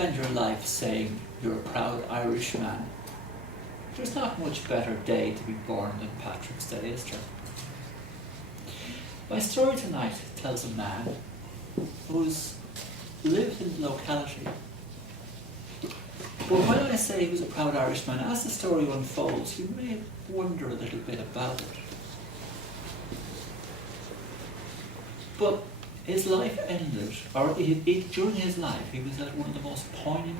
spend your life saying you're a proud Irishman, there's not much better day to be born than Patrick's Day, is there? My story tonight tells a man who's lived in the locality. But when I say he was a proud Irishman, as the story unfolds, you may wonder a little bit about it. But his life ended, or during his life, he was at one of the most poignant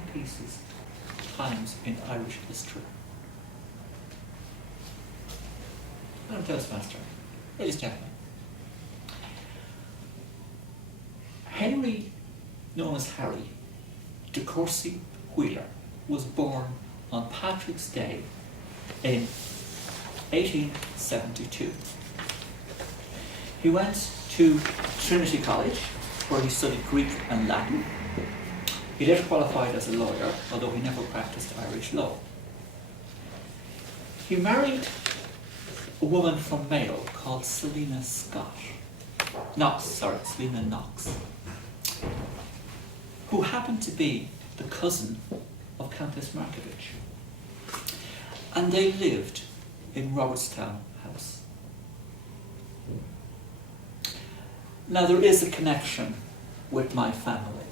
times in Irish history. I'm Toastmaster. Ladies and gentlemen. Henry, known as Harry, de Courcy Wheeler, was born on Patrick's Day in 1872. He went to Trinity College, where he studied Greek and Latin. He later qualified as a lawyer, although he never practiced Irish law. He married a woman from Mayo called Selina Knox, who happened to be the cousin of Countess Markovich. And they lived in Robertstown House. Now there is a connection with my family,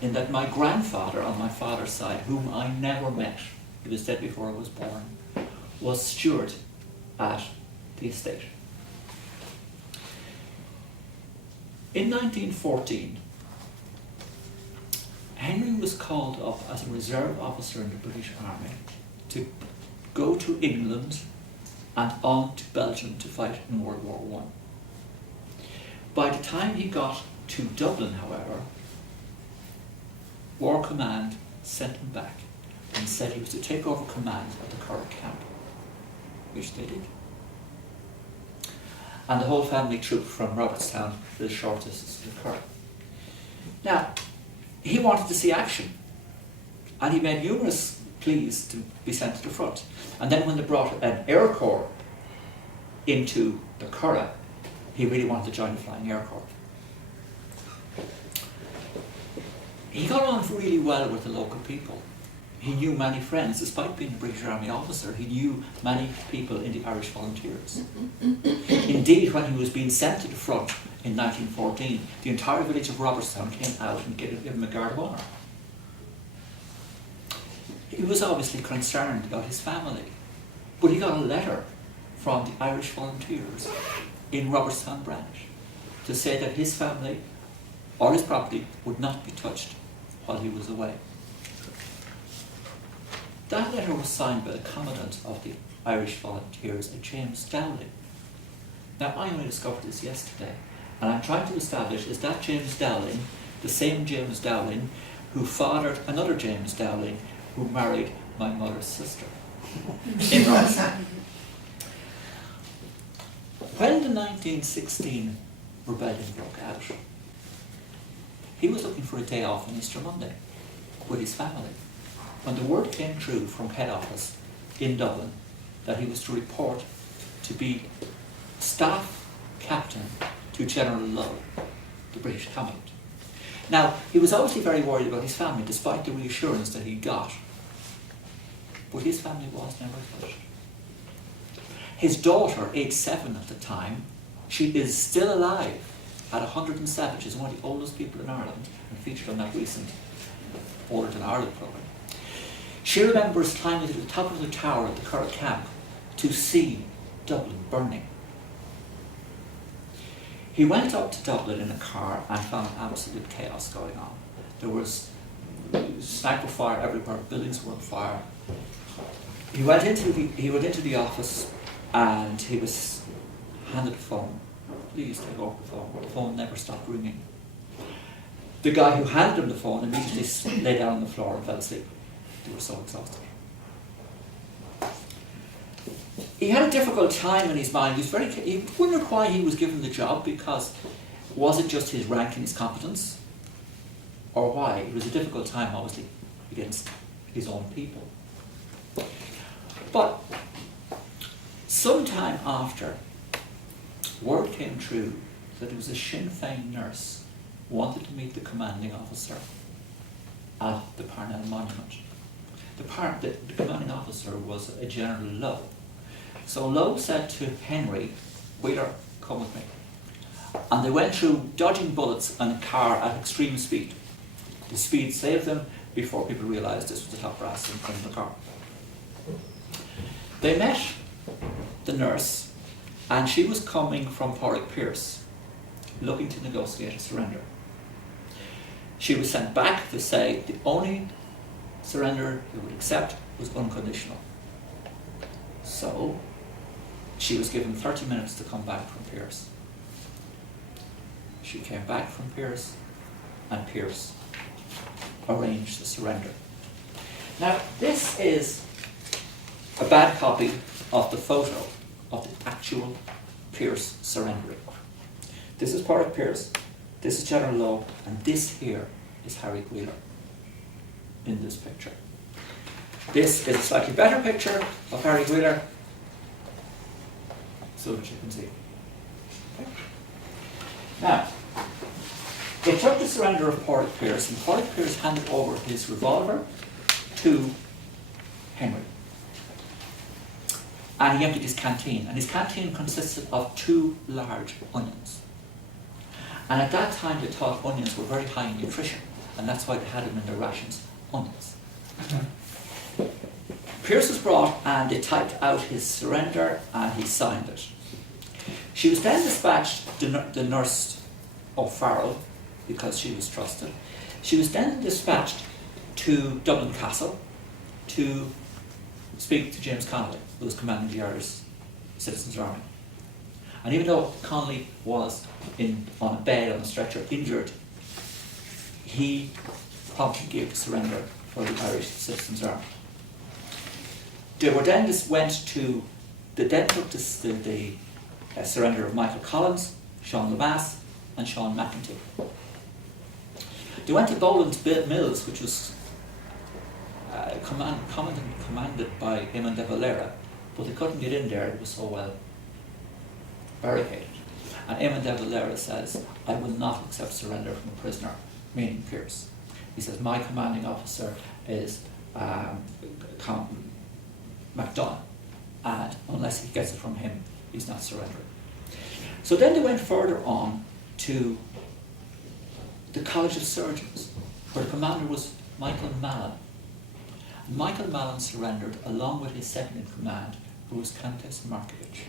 in that my grandfather on my father's side, whom I never met, he was dead before I was born, was steward at the estate. In 1914, Henry was called up as a reserve officer in the British Army to go to England and on to Belgium to fight in World War I. By the time he got to Dublin, however, War Command sent him back and said he was to take over command at the Capt, which they did. And the whole family trooped from Robertstown to the short distance to Cork. Now, he wanted to see action, and he made numerous pleas to be sent to the front. And then when they brought an Air Corps into the Curragh, he really wanted to join the Flying Air Corps. He got on really well with the local people. He knew many friends. Despite being a British Army officer, he knew many people in the Irish Volunteers. Indeed, when he was being sent to the front in 1914, the entire village of Robertstown came out and gave him a guard of honour. He was obviously concerned about his family, but he got a letter from the Irish Volunteers in Robertstown branch to say that his family or his property would not be touched while he was away. That letter was signed by the Commandant of the Irish Volunteers, James Dowling. Now, I only discovered this yesterday, and I'm trying to establish, is that James Dowling the same James Dowling who fathered another James Dowling who married my mother's sister in Robertstown? When the 1916 rebellion broke out, he was looking for a day off on Easter Monday with his family, when the word came through from head office in Dublin that he was to report to be staff captain to General Lowe, the British Commandant. Now, he was obviously very worried about his family, despite the reassurance that he got, but his family was never touched. His daughter, aged 7 at the time, she is still alive at 107. She's one of the oldest people in Ireland and featured on that recent Older Than Ireland programme. She remembers climbing to the top of the tower at the Curragh camp to see Dublin burning. He went up to Dublin in a car and found absolute chaos going on. There was sniper fire everywhere, buildings were on fire. He went into the office and he was handed a phone. Please take off the phone. The phone never stopped ringing. The guy who handed him the phone immediately lay down on the floor and fell asleep. They were so exhausted. He had a difficult time in his mind. He wondered why he was given the job, because was it just his rank and his competence? Or why? It was a difficult time, obviously, against his own people. But sometime after, word came through that there was a Sinn Féin nurse who wanted to meet the commanding officer. at the Parnell Monument. The commanding officer was a General Lowe. So Lowe said to Henry, Wheeler, come with me. And they went through dodging bullets in a car at extreme speed. The speed saved them before people realised this was the top brass in front of the car. They met the nurse, and she was coming from Padraig Pearse, looking to negotiate a surrender. She was sent back to say the only surrender he would accept was unconditional. So she was given 30 minutes to come back from Pearse. She came back from Pearse, and Pearse arranged the surrender. Now, this is a bad copy of the photo of the actual Pearse surrendering. This is Padraig Pearse, this is General Lowe, and this here is Harry Wheeler in this picture. This is a slightly better picture of Harry Wheeler, so that you can see. Okay. Now, it took the surrender of Padraig Pearse, and Padraig Pearse handed over his revolver to Henry. And he emptied his canteen, and his canteen consisted of 2 large onions. And at that time they thought onions were very high in nutrition, and that's why they had them in their rations, onions. Pearse was brought, and they typed out his surrender, and he signed it. She was then dispatched, the nurse O'Farrell, because she was trusted. She was then dispatched to Dublin Castle to speak to James Connolly, who was commanding the Irish Citizens' Army. And even though Connolly was on a bed, on a stretcher, injured, he promptly gave the surrender for the Irish Citizens' Army. They were then took the surrender of Michael Collins, Sean Lemass, and Sean McEntee. They went to Boland's Mills, which was commanded by Eamon de Valera, but they couldn't get in there, it was so well barricaded. And Eamon de Valera says, I will not accept surrender from a prisoner, meaning Pearse. He says, my commanding officer is MacDonagh, and unless he gets it from him, he's not surrendering. So then they went further on to the College of Surgeons, where the commander was Michael Mallon. Michael Mallon surrendered along with his second in command, who was Countess Markovich.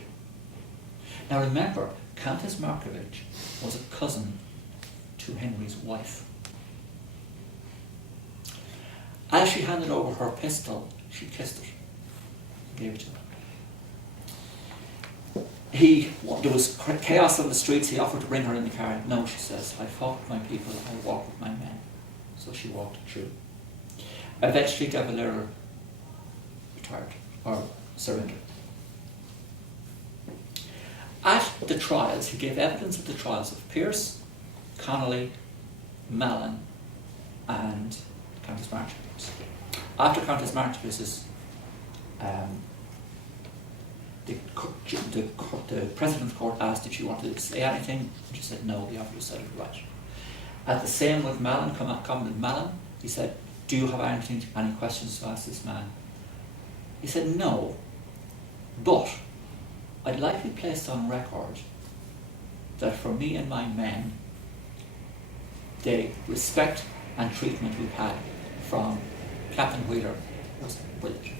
Now remember, Countess Markovich was a cousin to Henry's wife. As she handed over her pistol, she kissed it and gave it to him. There was chaos on the streets. He offered to bring her in the car. No, she says, I fought with my people, I walk with my men. So she walked through. Eventually, de Valera retired, or surrendered. At the trials, he gave evidence at the trials of Pearse, Connolly, Mallon, and Countess Marchbanks. After Countess Marchbanks, the President's Court asked if she wanted to say anything, and she said no, the officer said it right. At the same with Mallon, Commandant Mallon, he said, do you have any questions to ask this man? He said no, but I'd like to be placed on record that for me and my men, the respect and treatment we've had from Captain Wheeler was brilliant.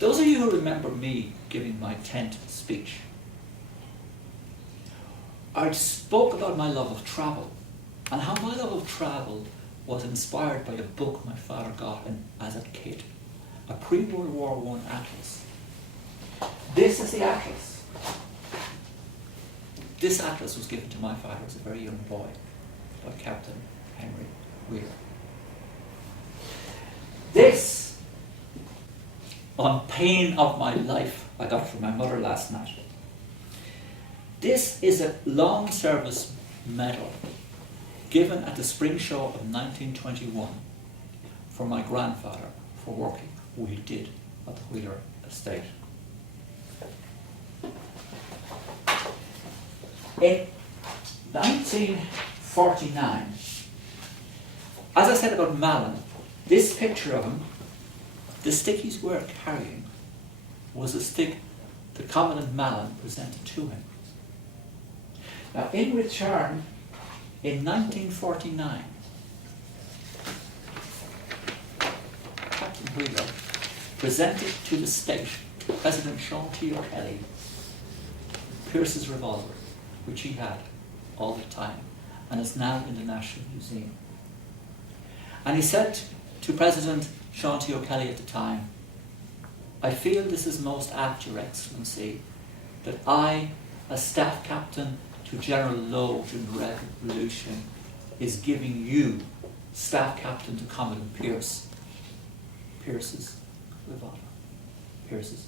Those of you who remember me giving my tent speech, I spoke about my love of travel and how my love of travel was inspired by a book my father got as a kid, a pre-World War I atlas. This is the atlas. This atlas was given to my father as a very young boy by Captain Henry Wheeler. This, on pain of my life, I got from my mother last night. This is a long service medal given at the Spring Show of 1921 for my grandfather for working who he did at the Wheeler estate. In 1949. As I said about Mallon, this picture of him, the stick he's carrying, was a stick the Commandant Mallon presented to him. Now, in return, in 1949, Captain Wheeler presented to the state, to President Sean T. O'Kelly, Pearse's revolver, which he had all the time, and is now in the National Museum. And he said to President Sean T. O'Kelly at the time, "I feel this is most apt, Your Excellency, that I, as Staff Captain to General Lowe during the Revolution, is giving you, Staff Captain to Commandant Pearse, Pearse's revolver." Pearse's.